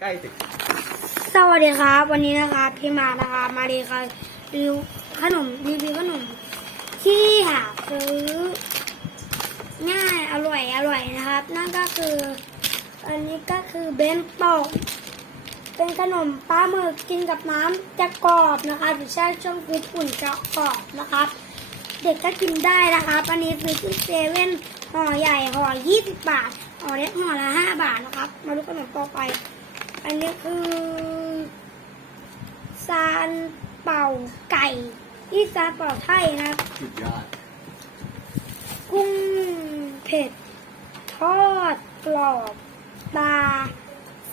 ใกล้สิสวัสดีครับ วันนี้นะครับพี่มานะครับมาดีครับรีวิวขนมรีวิวขนม ที่หาซื้อง่ายอร่อยอร่อยนะครับ นั่นก็คือ อันนี้ก็คือเบนโตะเป็นขนมปลาหมึกกินกับน้ำจะกรอบนะครับหรือแช่ช่องฟรีซอุ่นจะกรอบนะครับ เด็กก็กินได้นะครับ อันนี้ซื้อที่เซเว่นห่อใหญ่ห่อ20 บาทห่อเล็กห่อละ5บาทนะครับ มาดูขนมต่อไป อันนี้คือซานเป่าไก่ที่ซานเป่าไทยนะครับ สุดยอด กุ้งเผ็ด ทอดกรอบปลา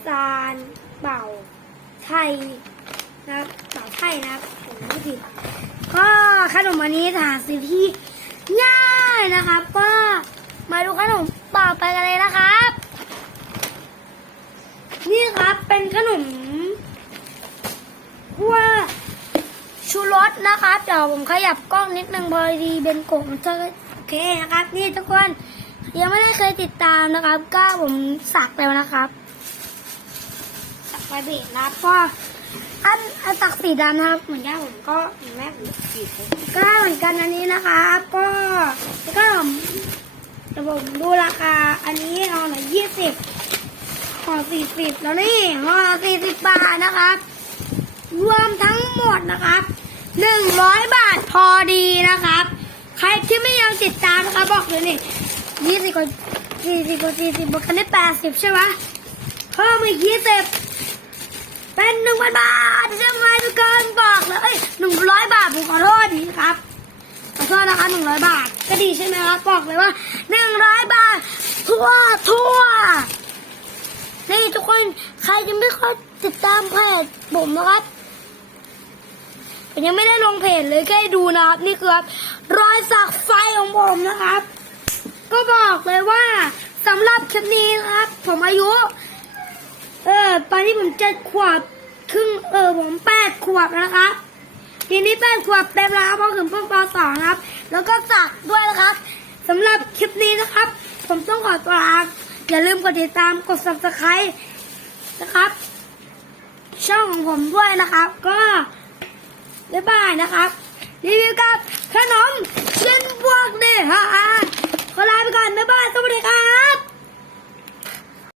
ซานเป่าไทยนะครับเป่าไทยนะครับผมไม่ผิดก็ขนมอันนี้หาซื้อที่ง่ายนะครับ ก็มาดูขนมต่อไปกันเลยนะครับ นี่ครับ เป็นขนมคั่วชูรสนะครับเดี๋ยวผมขยับกล้องนิดนึงพอดีเบนกะมันจะโอเคนะครับ นี่ทุกคนยังไม่ได้เคยติดตามนะครับ ก็ผมสักแล้วนะครับสักไปเบรนะครับก็อันอันสักสีดำนะครับ เหมือนย่าผมก็แม่ผมสีก็เหมือนกันอันนี้นะครับ ก็ก็ผมเดี๋ยวผมดูราคาอันนี้เอาหน่อยยี่สิบ ห่อ สี่สิบแล้วนี่ห่อสี่สิบบาทนะครับ รวมทั้งหมดนะครับหนึ่งร้อยบาทพอดีนะครับ ใครที่ไม่ยังติดตามนะครับบอกเลยนี่ยี่สิบกว่าสี่สิบกว่าสี่สิบบวกกันได้แปดสิบใช่ไหมเพิ่มอีกยี่สิบเป็นหนึ่งพันบาทใช่ไหมทุกคนบอกเลยหนึ่งร้อยบาทผมขอโทษดีครับขอโทษนะคะหนึ่งร้อยบาท ก็ดีใช่ไหมครับบอกเลยว่าหนึ่งร้อยบาททั่วทั่ว กคนใครยังไม่ค่อยติดตามเพจผมนะครับผมยังไม่ได้ลงเพจเลยแค่ดูนะครับ นี่คือครับรอยสักไฟของผมนะครับ ก็บอกเลยว่าสำหรับคลิปนี้นะครับ ผมอายุ เออตอนนี้ผมเจ็ดขวบครึ่งเออผมแปดขวบนะครับทีนี้แปดขวบเต็มแล้วครับเพราะถึงเพิ่งปสองครับ แล้วก็สักด้วยนะครับสำหรับคลิปนี้นะครับ ผมต้องขอตัวลาอย่าลืมกดติดตามกด subscribe นะครับ ช่องของผมด้วยนะครับ ก็บ๊ายบายนะครับรีวิวกับขนมเส้นบวกเด้อฮะขอลาไปก่อนบ๊ายบายสวัสดีครับ